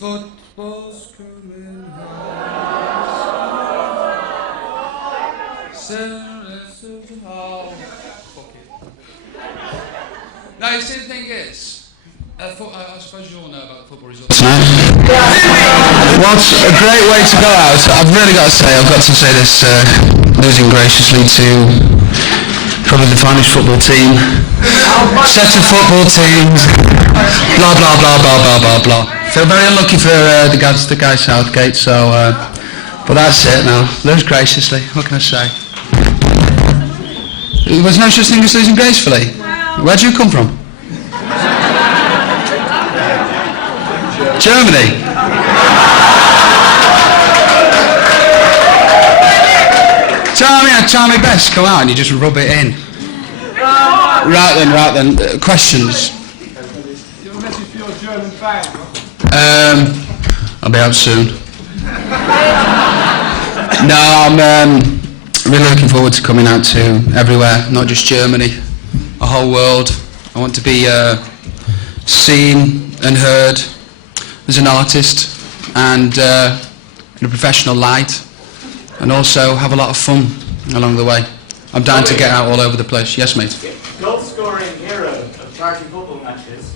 Football's coming home. No, you see, the thing is, I suppose you all know about the football results. What a great way to go out. I've got to say this, losing graciously to probably the finest football team, set of football teams, blah, blah, blah, blah, blah, blah, blah. Feel very unlucky for the guy Southgate, so, but that's it now. Lose graciously, what can I say? There's no such thing as losing gracefully. Where do you come from? Germany. Tell me best. Come out and you just rub it in. Right then. Questions. Do you have a message for your German fans? I'll be out soon. No, I'm really looking forward to coming out to everywhere, not just Germany, a whole world. I want to be seen and heard as an artist and in a professional light, and also have a lot of fun along the way. I'm dying to get out all over the place. Yes, mate. Goal-scoring hero of charity football matches.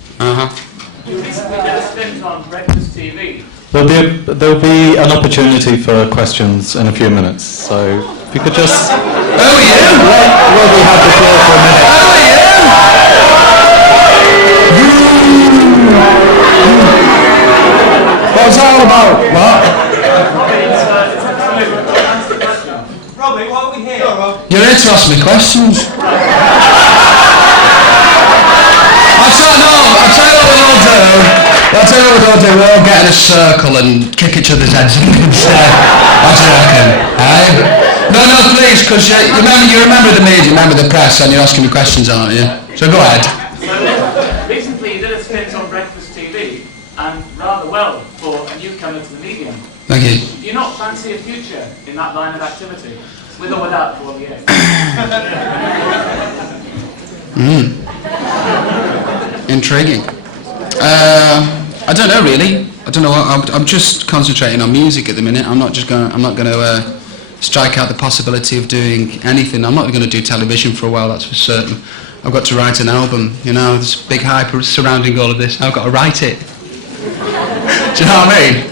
You recently did a stint on Breakfast TV. There'll be an opportunity for questions in a few minutes, so if you could just... Oh, yeah? Well, we have the floor for a minute. Oh, yeah? What was that all about? What? Robbie, why are we here? You're here to ask me questions. I'll tell you what we'll all do. We'll all get in a circle and kick each other's heads in instead. What do you reckon? No, please, because you remember the media, you remember the press, and you're asking me questions, aren't you? So go ahead. Recently you did a stint on Breakfast TV, and rather well for a newcomer to the medium. Thank you. Do you not fancy a future in that line of activity, with or without Paul Yeo? Intriguing. I don't know really. I don't know. I'm just concentrating on music at the minute. I'm not going to strike out the possibility of doing anything. I'm not going to do television for a while. That's for certain. I've got to write an album. You know, there's big hype surrounding all of this. I've got to write it. Do you know what I mean?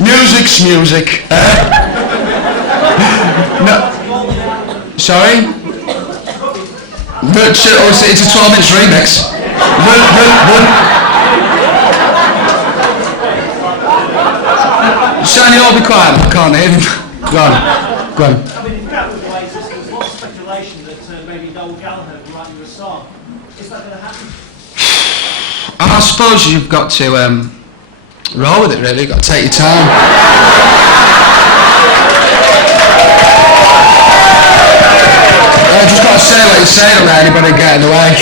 Music's music. No. Sorry? It's a 12-inch remix. Shani, all be quiet. I can't hear him. Go on. I mean, in fact, with the way there's a lot of speculation that maybe Noel Gallagher will write you a song. Is that going to happen? I suppose you've got to roll with it, really. You've got to take your time. Just got to say what you say, don't let anybody get in the way.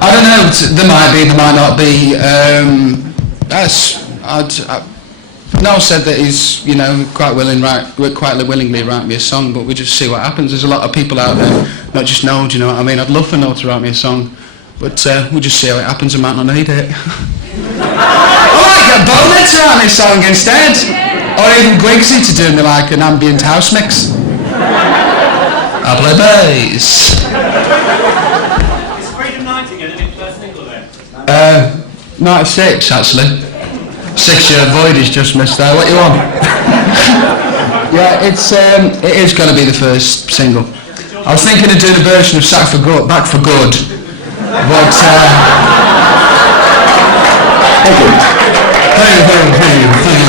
I don't know, there might be, there might not be. Noel said that he's, quite willingly write me a song, but we just see what happens. There's a lot of people out there, not just Noel, do you know what I mean? I'd love for Noel to write me a song, but we'll just see how it happens. I might not need it. I might get Bowler to write me a song instead, or even Gwigsy to do me like an ambient house mix. I play bass. Is Freedom 90 going to be the first single then? 96 actually. 6-year void is just missed there. What you want? Yeah, it is going to be the first single. I was thinking of doing a version of Back for Good, but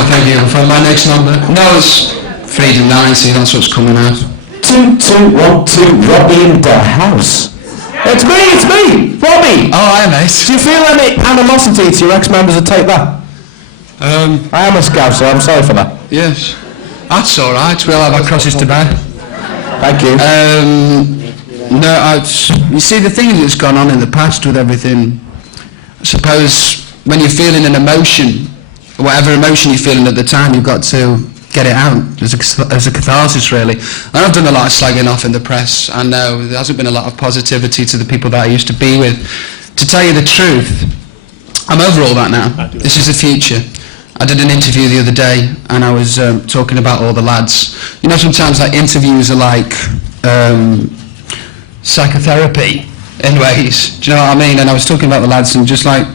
thank you for my next number. No, it's Freedom 90. That's what's coming out. 2, 2, 1, 2, Robbie in the house. It's me, Robbie. Oh, hi, mate. Do you feel any animosity to your ex-members that take that? I am a scouser, I'm sorry for that. Yes. That's all right. We'll have our crosses to bear. Thank you. No, you see, the thing that's gone on in the past with everything, I suppose when you're feeling an emotion, whatever emotion you're feeling at the time, you've got to get it out as a catharsis, really. And I've done a lot of slagging off in the press. I know there hasn't been a lot of positivity to the people that I used to be with, to tell you the truth, I'm over all that now. This is the future. I did an interview the other day, and I was talking about all the lads. You know, sometimes like interviews are like psychotherapy in ways. Do you know what I mean? And I was talking about the lads and just like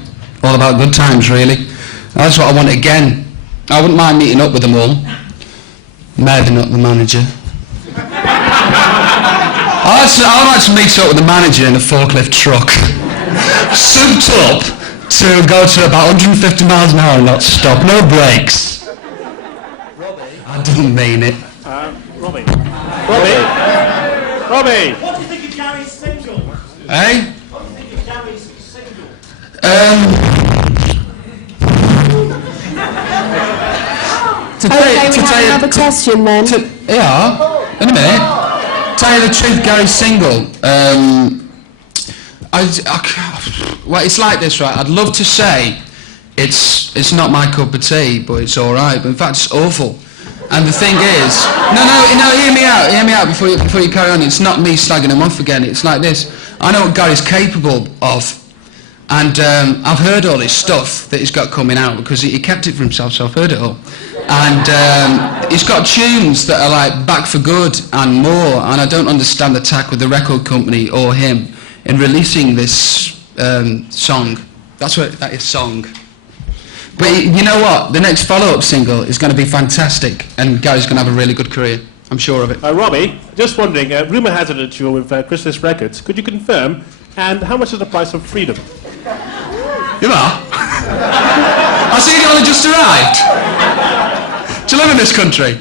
all about good times, really. And that's what I want again. I wouldn't mind meeting up with them all. Maybe not the manager. I'd like to meet up with the manager in a forklift truck, souped up to go to about 150 miles an hour and not stop, no brakes. Robbie? I didn't mean it. Robbie? Robbie! What do you think of Gary's single? Eh? What do you think of Gary's single? Okay, we have another question then. Yeah, in a minute. Tell you the truth, Gary's single. Well, it's like this, right? I'd love to say it's not my cup of tea, but it's all right. But in fact, it's awful. And the thing is, no, hear me out before you carry on. It's not me slagging him off again. It's like this. I know what Gary's capable of, and I've heard all his stuff that he's got coming out because he kept it for himself, so I've heard it all. And he's got tunes that are like Back for Good and more, and I don't understand the tack with the record company or him in releasing this song. That is song. But you know what? The next follow-up single is going to be fantastic, and Gary's going to have a really good career. I'm sure of it. Robbie, just wondering, rumour has it that you're with Chrysalis Records. Could you confirm? And how much is the price of freedom? You are? I see you only just arrived. Do you live in this country?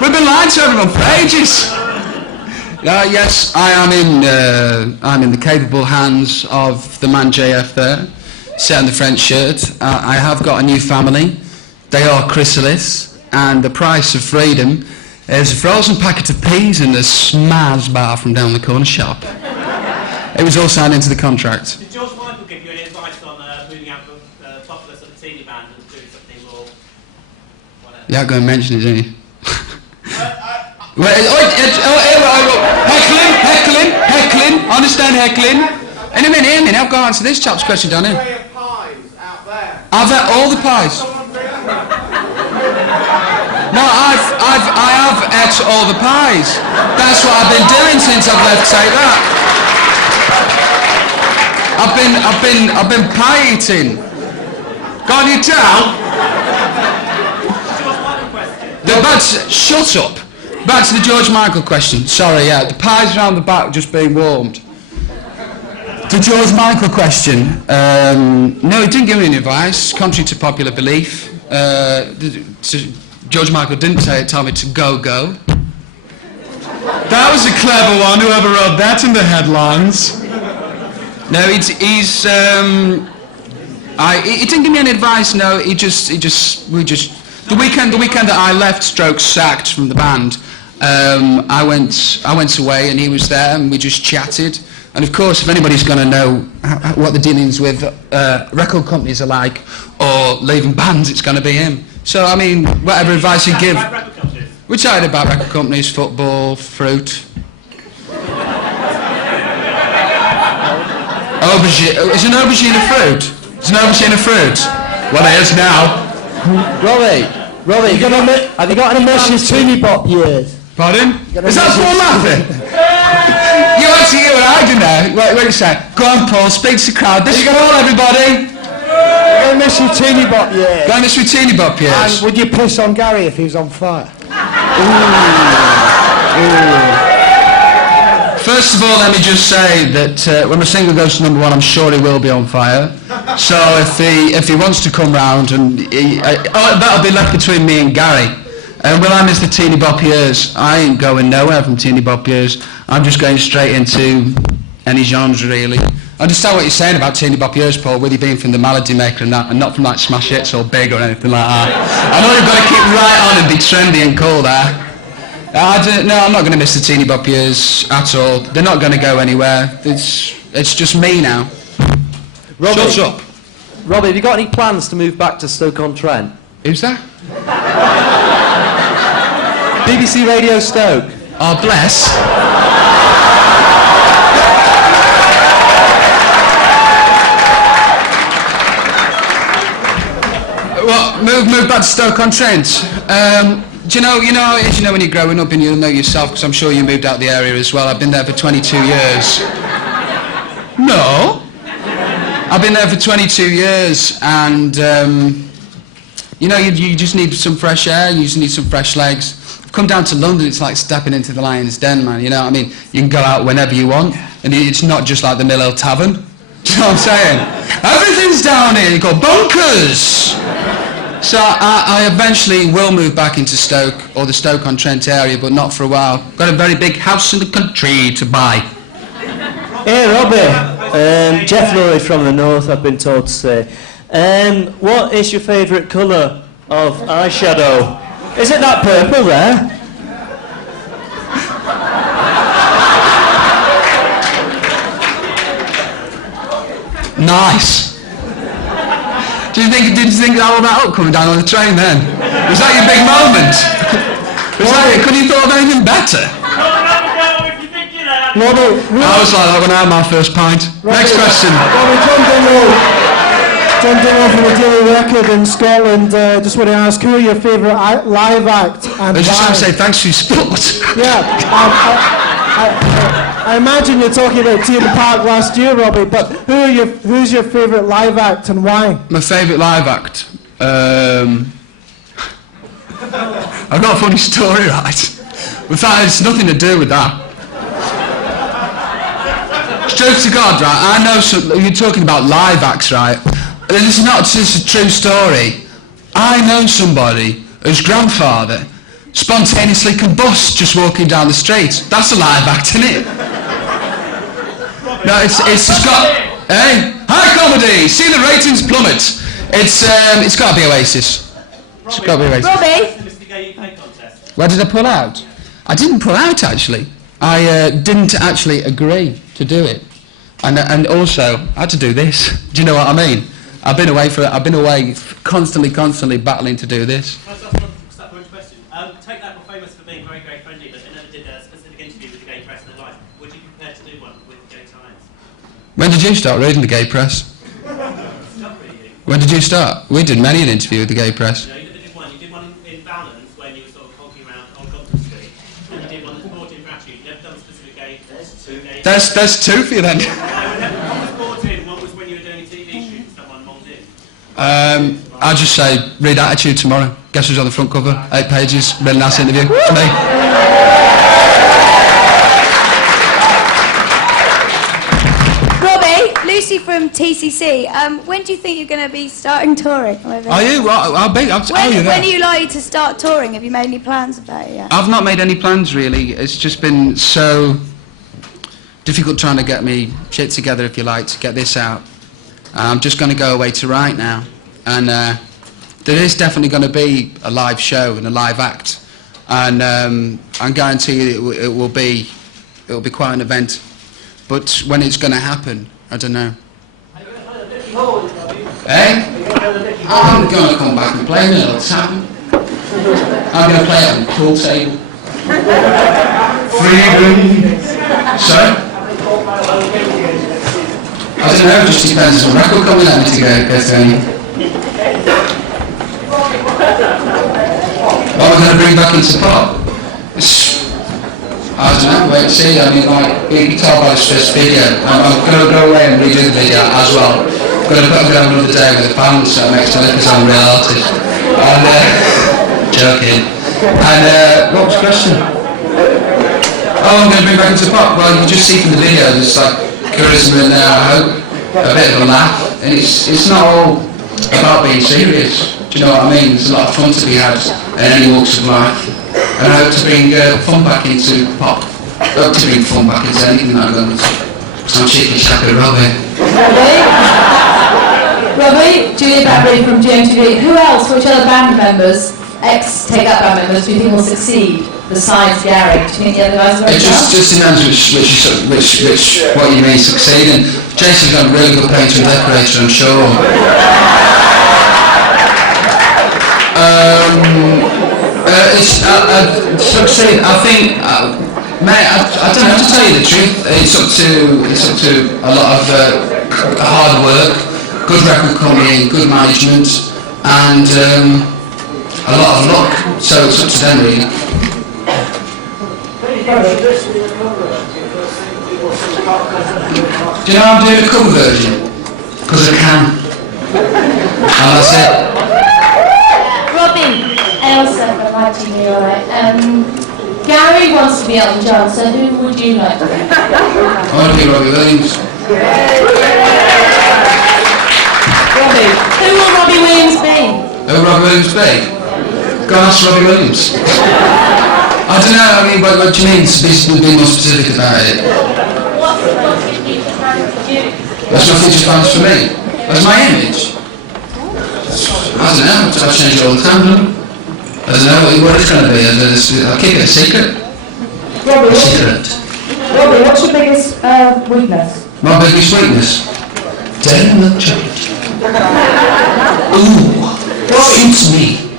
We've been lying to everyone for ages. Yes, I'm in the capable hands of the man JF there, set in the French shirt. I have got a new family. They are Chrysalis, and the price of freedom is a frozen packet of peas and a Smaz bar from down the corner shop. It was all signed into the contract. Did George Michael give you any advice on moving out of the Topless of the teeny band and doing something more? Whatever? You're not going to mention it, are you? Heckling, understand heckling. In a minute, I've got to answer this chap's question down here. I've had all the pies. No, I have ate all the pies. That's what I've been doing since I've left Take That. I've been pie eating. Got any towel? Shut up. Back to the George Michael question. Sorry, yeah, the pies around the back just being warmed. The George Michael question. No, he didn't give me any advice, contrary to popular belief. George Michael didn't tell me to go. That was a clever one, whoever wrote that in the headlines. No, he didn't give me any advice, no, the weekend that I left stroke sacked from the band, I went away and he was there and we just chatted. And of course, if anybody's going to know what the dealings with record companies are like or leaving bands, it's going to be him. So, I mean, whatever advice you give... We chatted about record companies, football, fruit. Aubergine. Is an aubergine a fruit? Is an aubergine a fruit? Well, it is now. Robbie, have you got any messages to me, Bob? Years. Pardon? Is that Paul Mather? You want to hear what I do now? Wait a sec. Go on, Paul, speak to the crowd. This is all, everybody. Gonna miss you, Teeny Bop, yeah. Gonna miss you, Teeny Bop, yes. And would you piss on Gary if he was on fire? First of all, let me just say that when my single goes to number one, I'm sure he will be on fire. So if he wants to come round, and that'll be left between me and Gary. And will I miss the Teeny Bop years? I ain't going nowhere from Teeny Bop years. I'm just going straight into any genre, really. I understand what you're saying about Teeny Bop years, Paul, with you being from the Melody Maker and that, and not from like Smash Hits or Big or anything like that. I know you've got to keep right on and be trendy and cool there. No, I'm not going to miss the Teeny Bop years at all. They're not going to go anywhere. It's just me now. Robbie, shut up. Robbie, have you got any plans to move back to Stoke-on-Trent? Who's that? BBC Radio Stoke. Oh, bless. Moved back to Stoke-on-Trent. Do you know how it is, when you're growing up, and you'll know yourself, because I'm sure you moved out the area as well. I've been there for 22 years. No. I've been there for 22 years, and, you just need some fresh air, you just need some fresh legs. Come down to London, it's like stepping into the lion's den, man, you know what I mean? You can go out whenever you want, and it's not just like the Mill Hill Tavern. Do you know what I'm saying? Everything's down here, you go bonkers! So I eventually will move back into Stoke, or the Stoke-on-Trent area, but not for a while. Got a very big house in the country to buy. Hey Robbie, Jeff Lurie from the north, I've been told to say. What is your favourite colour of eyeshadow? Is it that purple there? Nice. Did you think all that up coming down on the train then? Was that your big moment? Was that it? Couldn't you thought of anything better? Robbie, I was like that when I had my first pint. Next question. Robbie, John Dingwall from the Daily Record in Scotland. Just want to ask, who are your favourite live act and I was just why? going to say thanks for your support. Yeah, I imagine you're talking about Tea in the Park last year, Robbie, but who's your favourite live act and why? My favourite live act? I've got a funny story, right? In fact, it's nothing to do with that. Straight to God, right? I know you're talking about live acts, right? This is not just a true story. I know somebody whose grandfather spontaneously combust just walking down the street. That's a live act, isn't it? No, it's got... Hey? High comedy! See the ratings plummet. It's got to be Oasis. It's got to be Oasis. Robbie? Where did I pull out? I didn't pull out, actually. I didn't actually agree to do it. And also, I had to do this. Do you know what I mean? I've been away constantly battling to do this. Can I start with a question? Take That were famous for being very, very friendly, but they never did a specific interview with the gay press in their life. Would you be prepared to do one with the Gay Times? When did you start reading the gay press? Stop reading. When did you start? We did many an interview with the gay press. No, you never did one. You did one in Balance when you were sort of honking around on Compton Street. And you did one that's brought in Ratchet. You never done a specific gay... There's two for you then. One was brought in, one was when you were doing a TV shoot and someone mobbed in. I'll just say, read Attitude tomorrow. Guess who's on the front cover? 8 pages. Really nice interview. It's me. Robbie, Lucy from TCC. When do you think you're going to be starting touring? Are you? Well, I'll tell you that. When are you likely to start touring? Have you made any plans about it yet? I've not made any plans really. It's just been so difficult trying to get me shit together, if you like, to get this out. I'm just going to go away to write now, and there is definitely going to be a live show and a live act, and I guarantee you it will be quite an event. But when it's going to happen, I don't know. Eh? I'm going to come back and play a little tavern. I'm going to play it on the pool table. Freedom. Sorry? I don't know, it just depends on record coming at me to go to any. What am I going to bring back into pop? I don't know, wait and see. I mean, like, you can tell by this first video. I'm going to go away and redo the video as well. I'm going to put up another day with the band, so it makes me look as I'm a real artist. And, joking. And, what was the question? Oh, I'm going to bring back into pop. Well, you just see from the video, there's like charisma in there, I hope, a bit of a laugh, and it's not all about being serious. Do you know what I mean? There's a lot of fun to be had in any walks of life, and I hope to bring fun back into pop. I hope to bring fun back into anything that I'm going to. So I'm cheeky shaka Robbie. Robbie, Julia Bradbury from GMTV. Who else, which other band members, ex-Take That band members, do you think will succeed besides Gary? Do you think the other guys are It just depends which what you mean succeeding. Jason's got a really good painter and decorator, I'm sure. Succeed. I think, mate. I don't know, to tell you the truth. It's up to a lot of hard work, good record company, good management, and a lot of luck. So it's up to them really. Do you know I'm doing a cover version? Because I can. And that's it. Robbie, Elsa from my TV, alright. Gary wants to be Elton John, so who would you like to be? I want to be Robbie Williams. Robbie. Who will Robbie Williams be? Who will Robbie Williams be? Go and ask Robbie Williams. I don't know, I mean, what do you mean? Be more specific about it. What's your future plans for you? What's my future plans for me? That's my image. I don't know, I change it all the time, don't I? I don't know what it's going to be. I'll keep it a secret. Robbie, What's your biggest weakness? My biggest weakness? Dairy milk chocolate. Ooh, suits me.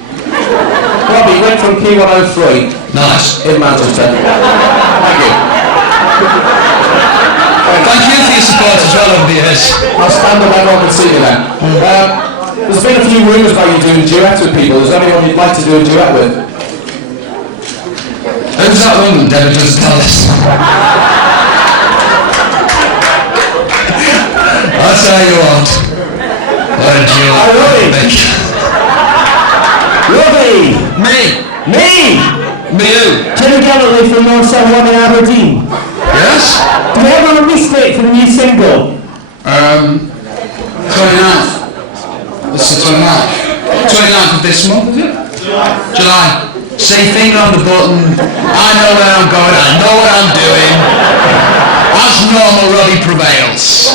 Robbie, went from P103. Nice. In Manchester. Thank you. Thank you for your support as well over the years. I'll stand up, everyone can see you then. There's been a few rumours about you doing duets with people. Is there anyone you'd like to do a duet with? Who's that woman, David doesn't tell us? I'll tell you what. What a duet. Robbie! Me! Me! Me who? Jimmy Galloway from North South One in Aberdeen. Yes? Do we have a release date for the new single? 29th. This is the 29th of this month, is it? July. See, finger on the button. I know where I'm going. I know what I'm doing. As normal, Robbie prevails.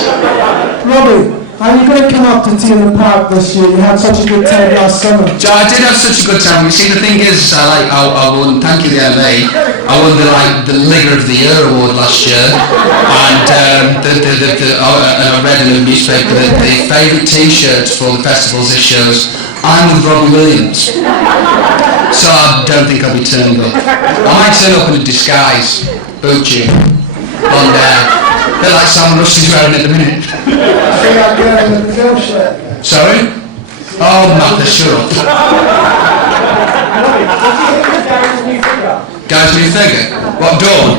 Robbie, are you going to come up to Tea in the Park this year? You had such a good time last summer. I did have such a good time. You see, the thing is, I won. Thank you, the LA. I won the Ligger of the Year award last year, and I read in the newspaper that the favourite T-shirt for the festivals this year was "I'm with Robbie Williams." So I don't think I'll be turning up. I might turn up in a disguise, boot you, blonde hair, a bit like Salman Rushdie's wearing at the minute. Sorry? Oh, Martha, shut up. Guy's new figure? What, Dawn?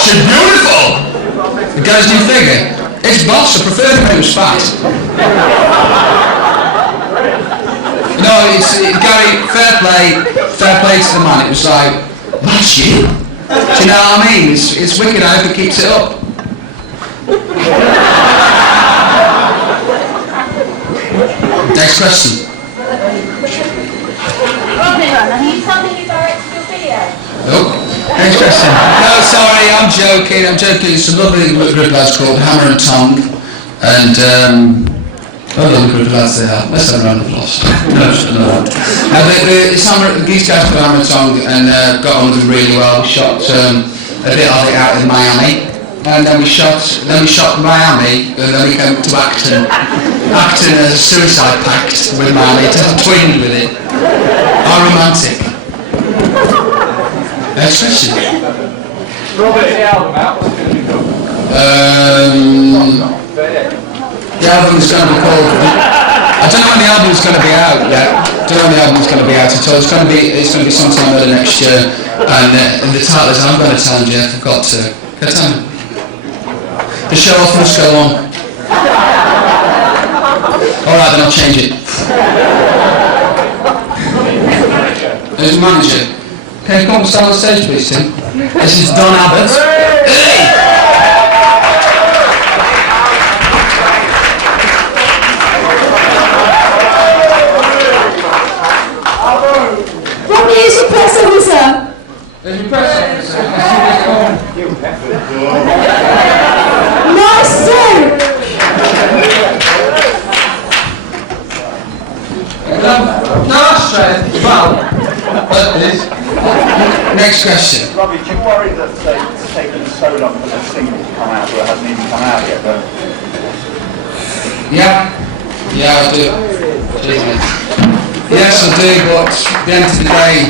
She's beautiful! The guy's new figure? It's boss, I prefer him when he was fat. No, Gary, fair play to the man. It was like, that's you? Do you know what I mean? It's wicked, I hope he keeps it up. Next question. Robin, are you telling me you directed your video? Nope. Next question. No, sorry, I'm joking. It's a lovely group of lads called Hammer and Tongue, and oh, lovely group of lads they are. Let's have a round of applause. No. These guys called Hammer and Tongue, and got on with them really well. We shot a bit of it out in Miami. And then we shot Miami, and then we came to Acton. Acton as a suicide pact with Miami, twinned with it. How romantic. Next question. Robert, the album out, what's going to be called? The album's going to be called... I don't know when the album's going to be out yet. I don't know when the album's going to be out at all. It's going to be sometime early next year. And the title is I'm going to tell you, Jeff. I've got to... Can I tell you? The show off must go on. Alright, then I'll change it. Who's the manager? Can you come and stand on stage, please, Tim? This is Don Abbott. Hey! Robbie is your press officer. There's your press officer. Nice suit. No, that's straight. Well, next question. Robbie, do you worry that it's taken so long for the single to come out, or it hasn't even come out yet? But... Yeah, I do. Yes, I do. But at the end of the day,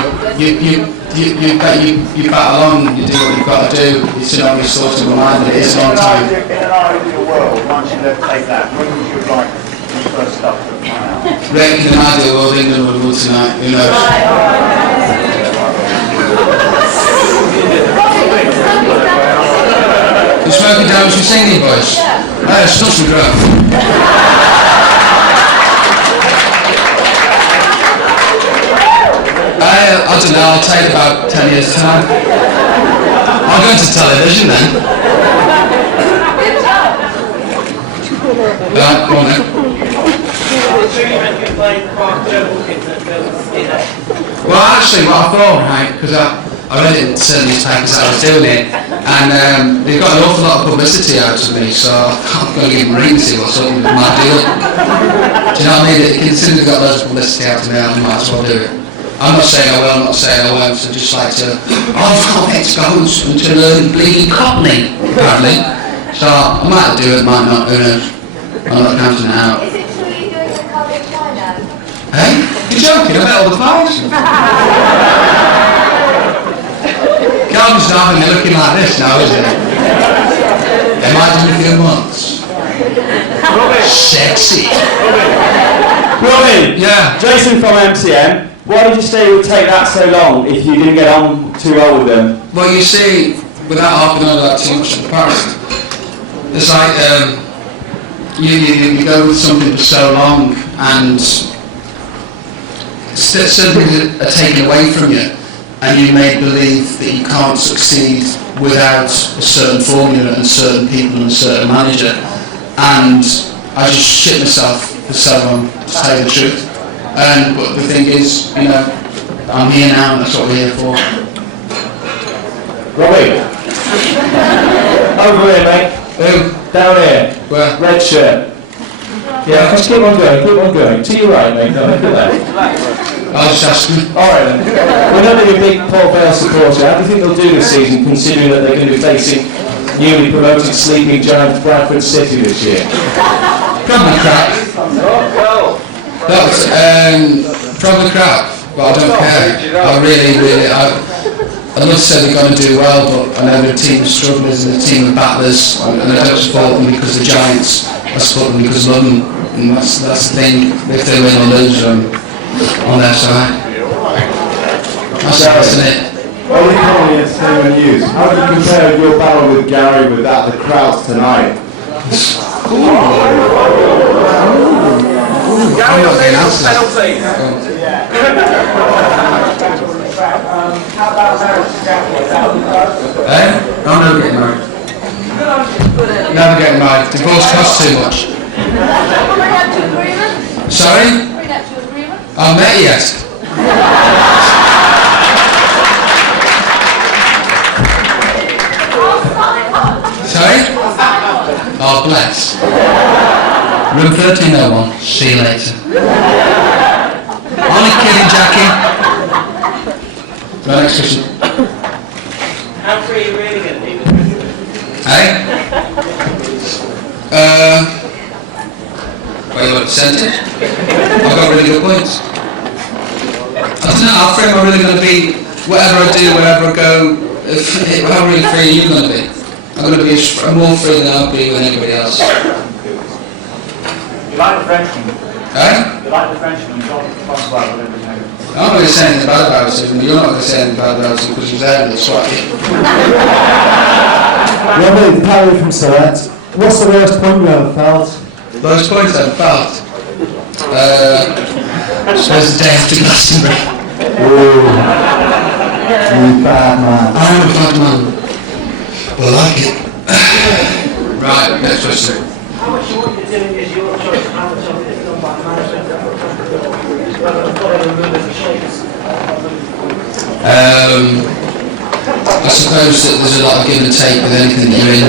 you battle on. You do what you've got to do. It's an obvious sort of mind, but it is a long time. In an ideal world, once you take that, when would you like first stuff that came out? Reckon an ideal world England would win tonight, who knows? You're smoking down with your singing voice? Oh, it's not some growth. I don't know, I'll take about 10 years' time. I'll go into television then. Right, go on then. Well, actually, what I thought, right, because I read it in certain newspapers that I was doing it, and they've got an awful lot of publicity out of me, so I'm going to give them a ring to see what's up with my deal. Do you know what I mean? Considering they've got loads of publicity out of me, I might as well do it. I'm not saying I will, I'm not saying I won't, so just like to, let's go to learn bleeding Cockney, apparently. So I might do it, might not, who knows. I'm not counting it out. Is it true you're doing the Cardiff pie now? Hey? You're joking about all the pies? Calvin's not having me looking like this now, is it? Imagine a few months. Sexy. Robbie! Yeah? Jason from MCM. Why did you say it would take that so long if you didn't get on too well with them? Well, you see, without harping on that too much in the past, it's like you go with something for so long and certain things are taken away from you and you may believe that you can't succeed without a certain formula and certain people and a certain manager, and I just shit myself for so long, to tell you the truth. But the thing is, you know, I'm here now and that's what we're here for. Robbie! Over here, mate. Who? Down here. Where? Red shirt. Yeah, just keep on going. To your right, mate. No, look at that. I was just asking. Alright then. We know that you're a big Paul Bale supporter. How do you think they'll do this season, considering that they're going to be facing newly promoted sleeping giant Bradford City this year? Probably crap. That's probably crap, but I don't care. I must say they're going to do well, but I know they're a team of strugglers and a team of battlers, and I don't support them because they're giants. I support them because I love them, and that's the thing. If they win or lose, I'm on their side. That's it. Only Connie Entertainment News. How do you compare your battle with Gary with that of the crowds tonight? Gary, I'll say it's a penalty. How about marriage? I'm never getting married. Never getting married. Divorce costs too much. Sorry? I met you yet. Sorry? Oh, bless. Room 1301. See you later. Only kidding, Jackie. Right, next question. How free are you really going to be? Hey? Well, you want a percentage? I've got really good points. I don't know, how free am I really going to be? Whatever I do, wherever I go, how really free are you going to be? I'm going to be more free than I'll be with anybody else. You like the Frenchman? Hey? You like the Frenchman? You don't talk about whatever you know. I'm not going to say anything bad about him, you're not going to say anything bad about him because he's there and it's what Robbie, Parry from Select. What's the worst point you ever felt? Lowest points I've felt? I suppose the day after Glastonbury. Ooh. You bad man. I am a bad man. Well, I like it. Right, next question. How much you want to do is your choice. How much of it is done by management? I suppose that there's a lot of give and take with anything that you're in.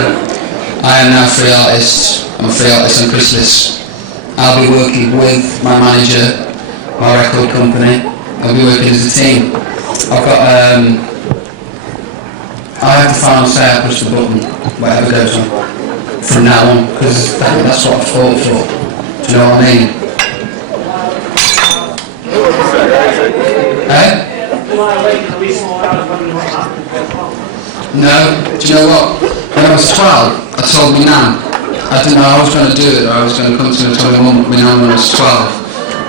I am now a free artist. I'm a free artist on Chrysalis. I'll be working with my manager, my record company. I'll be working as a team. I've got I have the final say, I push the button, whatever goes on, from now on, because that's what I fought for. Do you know what I mean? Eh? No, do you know what? When I was 12, I told my nan, I didn't know I was going to do it. I was going to come to and tell my mum when I was 12.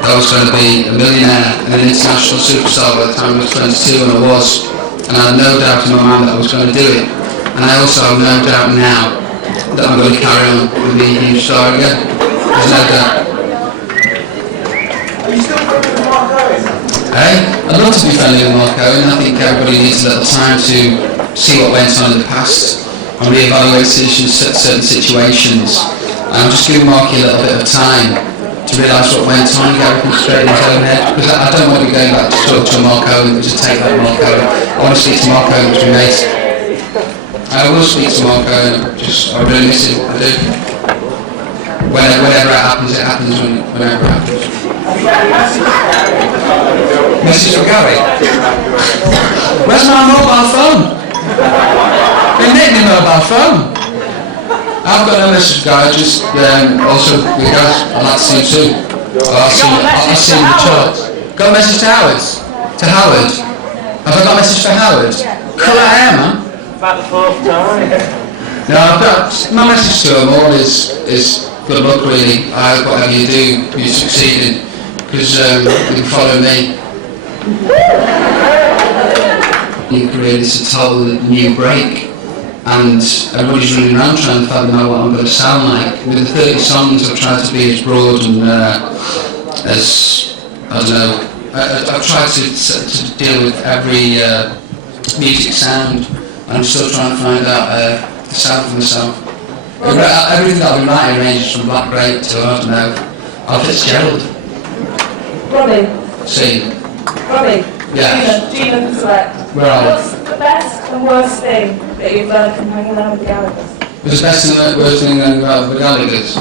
I was going to be a millionaire and an international superstar by the time I was 22, and I was. And I had no doubt in my mind that I was going to do it. And I also have no doubt now that I'm going to carry on and be a huge star again. There's no doubt. Are you still friendly with Mark Owen? Hey, I'd love to be friendly with Mark Owen. I think everybody needs a little time to see what went on in the past and reevaluate certain situations. I'm just giving Marky a little bit of time to realise what went on and get everything straight in his own head, because I don't want to be going back to talk to Mark Owen, just take that Mark Owen. I want to speak to Mark Owen to be mate. I will speak to Mark Owen, I really miss him, I do. Whenever it happens, whenever it happens. Message from Gary. Where's my mobile phone? They made me a mobile phone. I've got no message, guys. Just also, you guys, I'd like to see you too. I'll see you in the charts. Got a message to Howard? To Howard? Have I got a message for Howard? Colour hair, man. About the fourth time. No, I've got my message to them all is good luck, really. I hope whatever you do, you succeed in, because you can follow me. Your career is a total new break. And everybody's running around trying to find out what I'm going to sound like. With the 30 songs, I've tried to be as broad and as, I don't know, I've tried to deal with every music sound, and I'm still trying to find out the sound for myself. Everything that I've been writing ranges from Black Grape to, I don't know, Al Fitzgerald. Robbie. See? Robbie. Yeah. Gina Select. Where are What's the best and worst thing that you've learned from hanging out with the Gallagher's? What's the best and the worst thing about the Gallagher's?